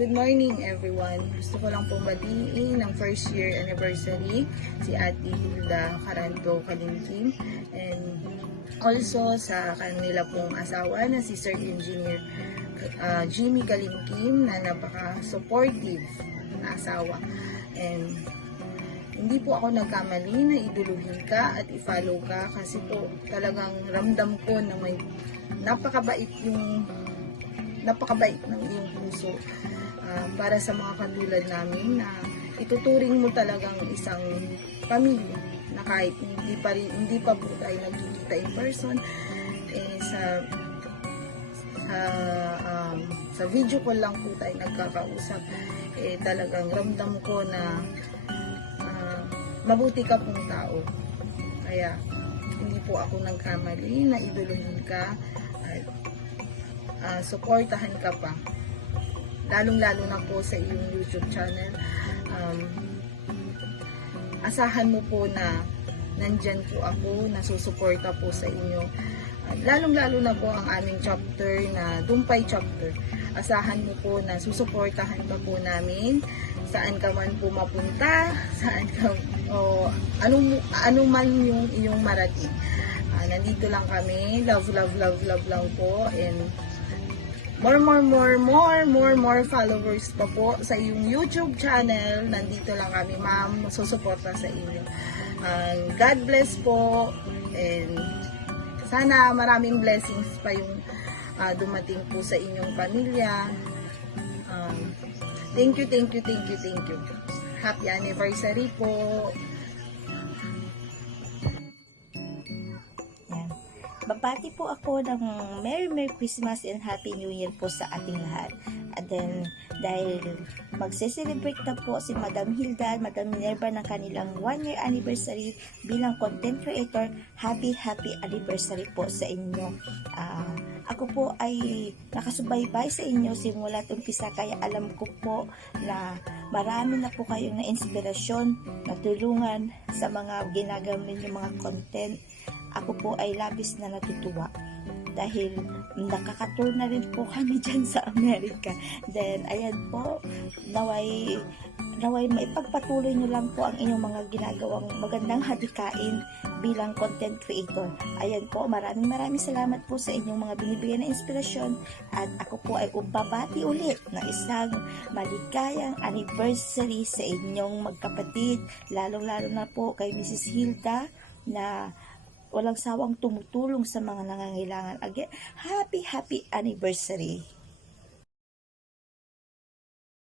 Good morning everyone. Gusto ko lang pong batiin ng first year anniversary si Ate Hilda Caranto Kalimkim and also sa kanila pong asawa na si Sir Engineer Jimmy Kalimkim na napaka-supportive na asawa. And hindi po ako nagkamali na iduluhin ka at i-follow ka kasi po talagang ramdam ko na may napakabait ng iyong puso para sa mga katulad namin na ituturing mo talagang isang pamilya na kahit hindi pa po tayo nagkikita in person sa video call lang po tayo nagkakausap, talagang ramdam ko na mabuti ka pong tao, kaya hindi po ako nagkamali na iduluhin ka at suportahan ka pa, lalong-lalo na po sa iyong YouTube channel. Asahan mo po na nandyan po ako, nasusuporta po sa inyo. Lalong-lalo na po ang aming chapter na Dumpay chapter. Asahan mo po na susuportahan ka po namin saan ka man po mapunta, saan ka ano man yung iyong marating. Nandito lang kami, love lang po, and more followers pa po sa iyong YouTube channel. Nandito lang kami, ma'am, susuporta sa inyo. God bless po, and sana maraming blessings pa yung dumating po sa inyong pamilya. Thank you. Happy anniversary po. Babati po ako ng Merry Christmas and Happy New Year po sa ating lahat. And then, dahil magse-celebrate na po si Madam Hilda, Madam Minerva ng kanilang 1-year anniversary bilang content creator, happy anniversary po sa inyo. Ako po ay nakasubaybay sa inyo simula't umpisa, kaya alam ko po na marami na po kayong na-inspirasyon, natulungan sa mga ginagawa ninyong mga content. Ako po ay labis na natutuwa dahil nakaka-tour na rin po kami dyan sa Amerika. Then, ayan po, naway maipagpatuloy nyo lang po ang inyong mga ginagawang magandang hadikain bilang content creator. Ayan po, maraming salamat po sa inyong mga binibigyan na inspirasyon, at ako po ay babati ulit na isang maligayang anniversary sa inyong magkapatid, lalong-lalo na po kay Mrs. Hilda na walang sawang tumutulong sa mga nangangailangan. Again, happy anniversary!